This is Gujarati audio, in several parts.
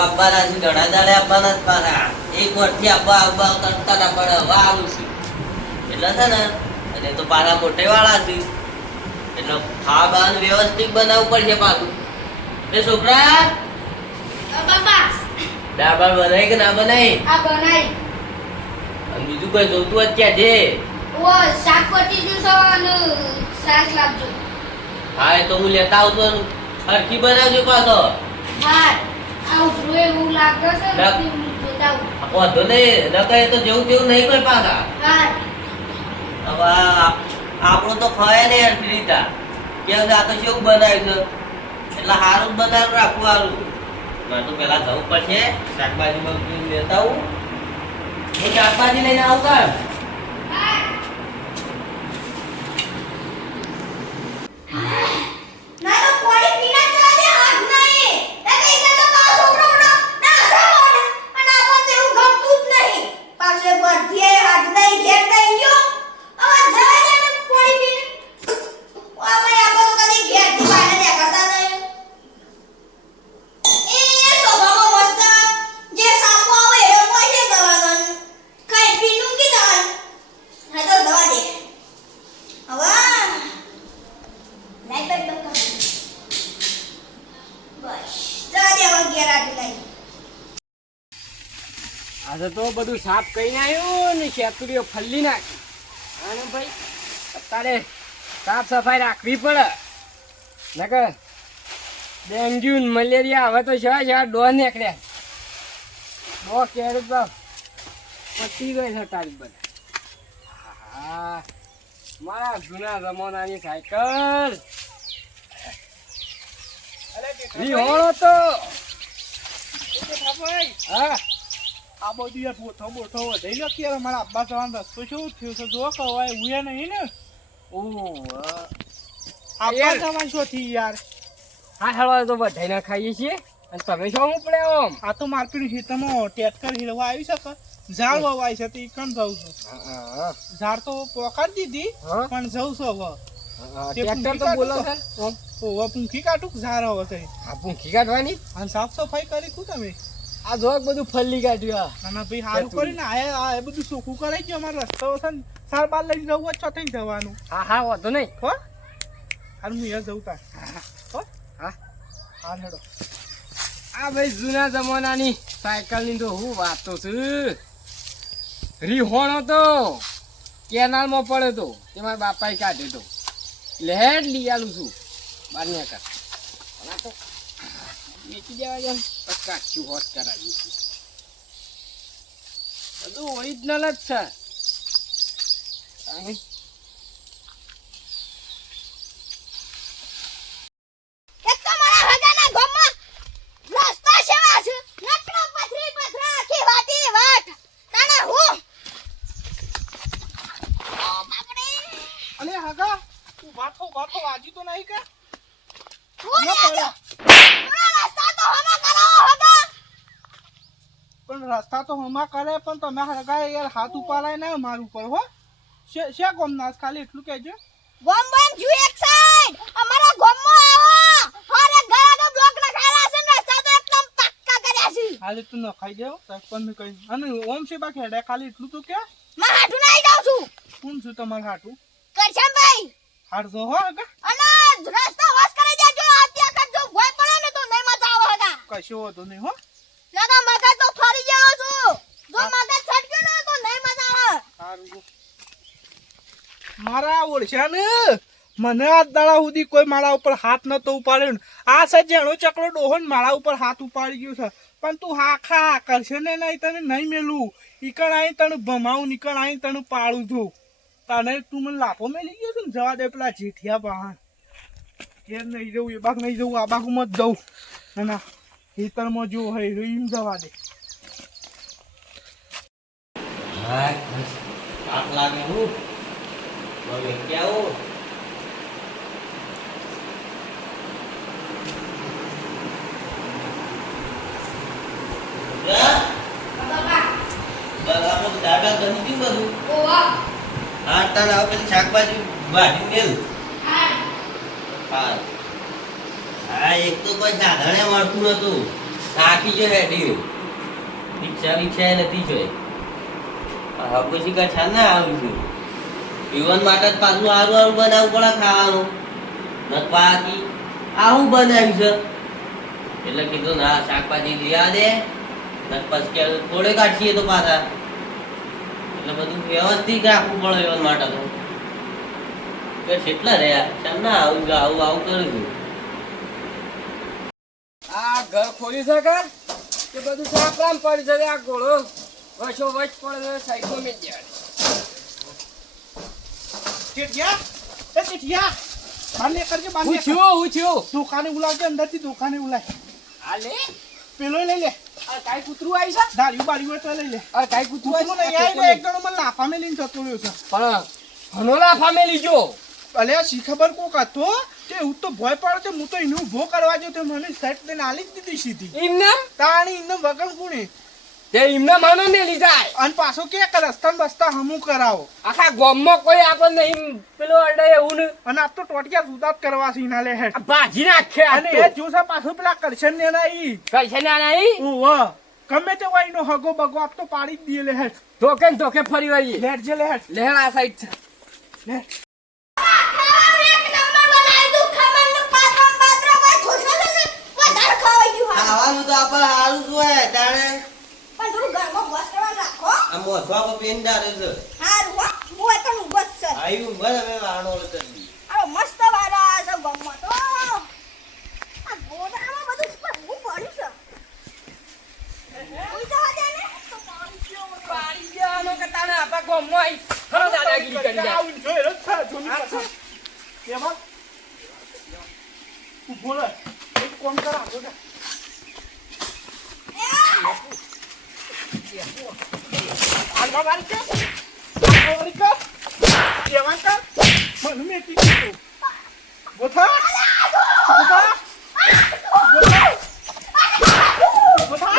આપવાના છે ઘણા દાડે આપવાના જ પાછા. એક વર્ષથી આપવા આવવા કરતા ના પડે હવે આવું છું. એટલે છે ને અને તો પાછા મોટે વાળા છે. એટલે ખાવા બાન વ્યવસ્થિત બનાવવું પડશે પાછું. એ છોકરા? બાપા. બનાવી કે ના બનાવી આ બનાઈ અને બીજું કઈ જોતું જ ક્યાં છે? ઓ શાક પટી દિવસો અને શાક લાવજો. હા એ તો હું લેતા આવતો હરખી બનાવજો પાછો. હા. એવું લાગે છે ને. ના. તે હું જોતા આવું. વાંધો નહીં. ન તો જેવું તેવું નહીં કોઈ પાછા હવે આપણું તો ખવાય નહીં હરખી રીતા કેમ આ તો શું બનાવ્યું છે. એટલે સારું બનાવ રાખવું સારું તો પેલા જવું પડશે. શાકભાજી લેતા આવું. હું શાકભાજી લઈને આવું કામ હા ના તો કોળી પીના ચા દે હાથ નહીં તે કઈ કે તો પાછો છોકરો ઉડો ના સા મોડ અને આપણ તેવું ગમતું જ નહીં પાછે પરથી હાથ નહીં ઘેર દઈ ગયો હવે જવાય ને ને કોળી પીને ઓ ભાઈ આપો તો કદી ઘેરથી બહાર દેખાતા નહીં એ સ્વભાવમાં મસ્ત જે સાપો આવે એવો હોય છે દવાદન કઈ પીનું કી દવાન હા તો દવા દે હવે લાઈટ બંધ કર બસ જા દે હવે ઘેર આટલું લાઈ આજે તો બધું સાફ કરીને આવ્યું ને ખેતરીઓ ફલ્લી નાખી. અને ભાઈ અત્યારે સાફ સફાઈ રાખવી પડે. નકર ડેન્ગ્યુ મલેરિયા હવે તો છે છે ડો નીકળ્યા. ડો કેર તો પતી ગઈ છે તારી બધા હા મારા જૂના જમાનાની સાયકલ. તો. હા. આ બધું યાર બોઠો બોઠો વધાઈ લો કે મારા અબ્બા જવાનો રસ્તો શું થયું છે? જો કવાય ઉયા નહીં ને. અબ્બા યાર. જવાનું શું થી યાર? હા હળવા તો બધાય ના ખાઈએ છીએ. અને તમે શું ઉપડે આમ? આ તો માર્કેટ ખેતરમાં ટેટકર હિલવા આવી શકે ઝાડ વવાય છે તો ઈ કણ જવું છું? ઝાડ તો પોકાર દીધી પણ જવું છું હવે. ટ્રેક્ટર તો બોલો છે. ઓવા પૂંખી કાઢું ઝાડ હવે છે આ પૂંખી કાઢવાની? અને સાફ સફાઈ કરી કું તમે? આ જો બધું ફલ્લી કાઢ્યું આ. ના ભાઈ સારું કરીને આ આ એ બધું ચોખ્ખું કરાઈ ગયું અમારો રસ્તો છે ને સાર બાર લઈ જવું તો થઈ જવાનું. હા હા વાંધો નહીં. હો? હાલ હું અહીંયા જવું તાર. હો? હા. હા હેડો. આ ભાઈ જૂના જમાનાની સાયકલની તો હું વાતો છું. રીહોણો તો કેનાલમાં પડ્યો તો તે મારા બાપાએ કાઢ્યો તો લહેર લઈ આલું છું. બાર ને કર. મેકી દેવા જાય કાચું હોત કરાવ્યું છે. બધું ઓરિજિનલ જ છે અને એક તો મારા હગાના ગામમાં રસ્તા સેવા છે નકરો પથરી પથરા આખી વાટી વાટ તાણે હું ઓ બાપરે અલે હગા તું વાતો વાતો વાજી તો નહીં કે હું ન ને પડ્યા. પૂરા રસ્તા તો હમા કરાવો હગા રસ્તા તો હમા કરે પણ તમે હરગાય યાર હાથ ઉપાડાય ના માર ઉપર હો. શે કોમ નાસ ખાલી એટલું કહેજો. ગોમ ગોમ જુ એક સાઈડ અમારા ગામમાં આવો. હરે આગળ બ્લોક લખાયેલા છે ને રસ્તા તો એકદમ પાક્કા કર્યા છે. હાલે તું ન ખાઈ દેવ સરપંચ કઈ અને ઓમ છે બાકી હેડે ખાલી એટલું તો કે. માં હાટુ નાઈ જાઉં છું. કોણ છું તમાર હાટુ કરશમ ભાઈ હાડજો હો અને રસ્તા વાસ કરી દેજો. આથી આખા જો ભોય પડે ને તો નહીં મજા આવે કશો વાંધો નહીં હો. લગા મગજ તો ફરી ગયેલો છું જો મગજ છટક્યો ને તો નહીં મજા આવે. મારા ઓળખ્યા ને મને આ દાડા સુધી કોઈ મારા ઉપર હાથ નતો ઉપાડ્યો ને. આ સજ્જણો ચકડો ડોહો ને મારા ઉપર હાથ ઉપાડી ગયો છે. પણ તું હા ખા કરશે ને નહીં તને નહીં મેલું. ઈકણ આઈ તને ભમાવું નીકળ આઈ તને પાડું છું. તને તું મને લાફો મેલી ગયો છે ને જવા દે પેલા જેઠિયા બહાર. ઘેર નહીં જવું એ બાગ નહીં જવું આ બાગમાં જ જવું. ના ના ખેતરમાં જો એમ જવા દે. હા હવે ક્યાં બધું ઓવા તાને હવે પેલી શાકભાજી વાઢી મેલ હા હા એક તો કોઈ સાધણે મળતું નતું થાકી જો હેડી રિક્ષા એ નથી જોઈ હવે પછી કા છા ના આવું છું. પીવન માટે જ પાછું સારું સારું બનાવવું પડે ખાવાનું. ન બાકી આવું બનાવ્યું છે. એટલે કીધું, ના, શાકભાજી આ દે. નકપાસ કે થોડે કાઢીએ તો પાછા. એટલે બધું વ્યવસ્થિત રાખવું પડે પીવન માટે તો. કે કેટલા રહ્યા. ચાલ ના આવું આવું આવું કર્યું છું. આ ઘર ખોલી શકે કે? બધું બધું કામ પડી શકે આ ઘોડો વચો વચ પડે છે સાઈડમાં મેં જાય ચેઠિયા એ બાર ને કરજે બાંધે. હું થયો દુકાને બોલાવજે અંદરથી દુકાને ઉલાય. આ લે પેલો લઈ લે. આ કાઈ કૂતરું આવી છે? બાળિયું હોય તો લઈ લે. આ કાઈ કૂતરું કૂતરું નહીં આવી આવી એક જણો મને લાફા મેલીને જતો રહ્યો છે. પણ હનોલા ફામેલી જો અલે શી ખબર કોક હતો? કે હું તો ભય પડે તો હું તો એનું ભો કરવા જો તે મને સેટ દઈને આલી જ દીધી સીધી. એમને? તાણી એને વગર કોણે? તે એમને માનો ને જાય. અને પાછો કે રસ્તા બસ્તા હમું કરાવો. આખા ગામમાં કોઈ આપણને એમ પેલો અડે એવું ને અને આપ તો ટોટિયા સુદાત કરવા છે ના લે હેઠ. બાજી ભાજી નાખે અને એ જોસા પાછો પેલા કરશન ને ના ઈ. કરશન છે ના નહીં ઓવ ગમે તે હોય નો હગો બગો આપ તો પાડી જ દઈએ લે હેઠ. ધોકે ને ધોકે ફરી વળીએ. લેટ જે લે હેઠ. લે આ સાઈડ છે. લે ખાવાનું એક નંબર બનાવ્યું તું. ખમણનું પાત્રમ પાત્ર કોઈ ખુશો તો નહીં. વધારે ખવાઈ ગયું હારું. ખાવાનું તો આપણે સારું જ હોય તાણે પણ થોડું ઘરમાં બસ કરવા આ મોસવામાં પેન ડાળે છે હારું હો હું એ કણ બસ છે. આવ્યું બરાબર હવે આણો કરી આ મસ્ત વારો છે ગામમાં તો. આ ગોડામાં બધું શું હું પડ્યું છે. ઉઈ જવા દે ને? તો પાણી પીવો મને. પાડી દેવાનો કે તાણે આપા ગામમાં આઈ. ખરો દાદાગીરી કરી જાય આવું જોઈ રહ્યો છે જોની પાછળ. એમાં? ઊભો રહે. એક કોમ કર આગળ જા. કર. મને મેકી દીધું. ઊભો થા. ઊભો થા. ઊભો થા. ઊભો થા.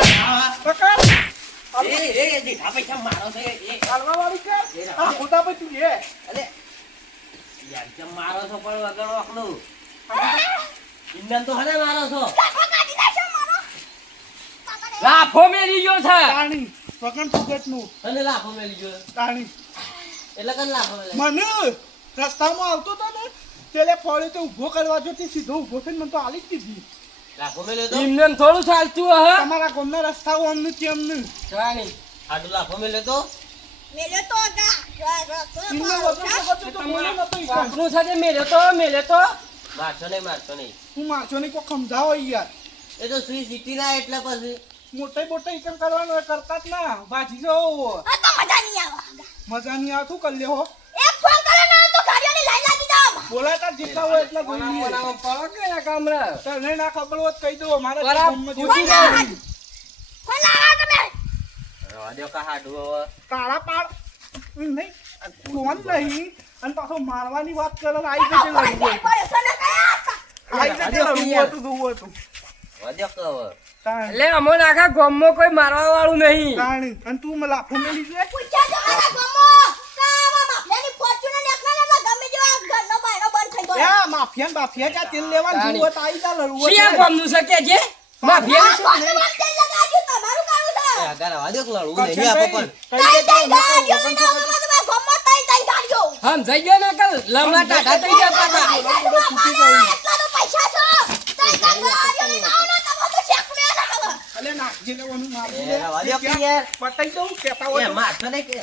પકડ. એ એ દીધા પૈસા મારો છે એ આગળ વાળી કર. આ ખોટા પર તું એ. અલે યાર કેમ મારો છો પણ વગર ઓખનું ઇન્ડિયન તો હને મારો છો મારો. લાફો મેલી ગયો છે તાણી. પકડ ફુગટનું. અને લાખો મેલી ગયો. તાણી. એટલે કન લાખો મેલે? મને રસ્તામાં આવતો હતો ને તેલે ફળે તો ઊભો કરવા જો તે સીધો ઊભો થઈને મને તો આલી જ દીધી. લાખો મેલ્યો તો? ઇમને થોડું ચાલતું હે. તમારા ગામના રસ્તાઓ અમને કેમનું જાણી આટલું લાખો મેલ્યો તો? મેલ્યો તો ગા. તો છે. તો તો મારશો નહીં મારશો નહીં. હું મારશો નહીં કોઈ સમજાવો યાર. એ તો સુઈ જીતી ના એટલે પછી. મોટે મોટે ઈકન કરવાનો હોય કરતા જ ના. બાજી જો આ તો મજા નહીં આવે. મજા નહીં આવતું કરી લેહો એક ફોન કરે ને તો ગાડીઓની લાઈન લાગી જાવ બોલાતા જેટલા હોય એટલા કોના બોલીએ કોનામાં પડો કે ના કામરા. તને ના ખબર હોત કહી દો મારા. ગામમાં જેવું પૂછી ફોન લાવા તમે. રવા કા હાડું હવે? કાળા પાડ. નહીં. ફોન નહીં. અને પાછો મારવાની વાત કરે આઈ જશે લડવું. આઈ જશે લડવું હોય તો જોવું હતું રવા દો કે હવે? તાણ. એટલે અમોન આખા ગામમાં કોઈ મારવા વાળું નહીં. તાણી. અને તું મને લાફો મેલી છે માફિયા ને બાફિયા ક્યાં તેલ લેવા તાણી. જુઓ તો આઈ જા લડવું શિયા. ગામનું છે કે જે? માફિયા હમ જઈ ગયો ને કલ લમણા ટાટા થઈ જતા પાછા. નાખજે લેવાનું પતાઈ દઉં? કહેતા હોય તો. નહીં કે.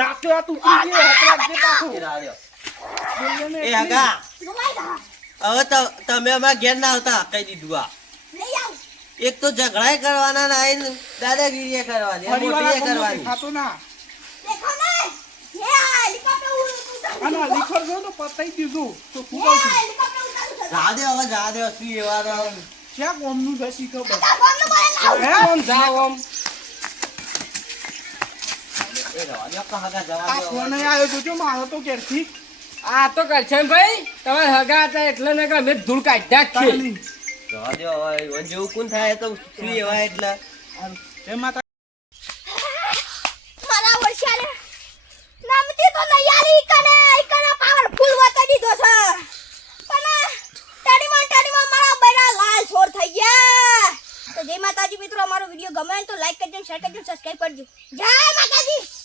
રાખ્યો આ તું ઉતરી ગયો, હાથ રાખજે પાછું. એ હવે તમે અમારા ઘેર ના આવતા કહી દીધું આ. એક તો ઝઘડાય કરવાના ના દાદાગીરી કરવાની કોમનો કરવાની. દેખાતો ના. લીખર જો ને પતાઈ દીધું. તો જા દે હવે જા દે શું એવા. ક્યાં કોમનું છે શી ખબર. અહીં આવ્યો જોજો મારો તો ઘેરથી. આ તો કરશે ભાઈ? તમારે હગા હતા એટલે ને કે મેં ધૂળ કાઢ્યા જ છે. જવા કોણ થાય તો શું એવા એટલે? હારું. જય માતા મારા વર્ષાલે નામથી તો નૈયારી કને કને પાવરફુલ વતા દીધો છે પણ ટાડીમાં ટાડીમાં મારા બૈરા લાલ છોડ થઈ ગયા તો જય માતાજી મિત્રો, અમારો વીડિયો ગમે તો લાઈક કરજો શેર કરજો સબસ્ક્રાઈબ કરજો. જય માતાજી!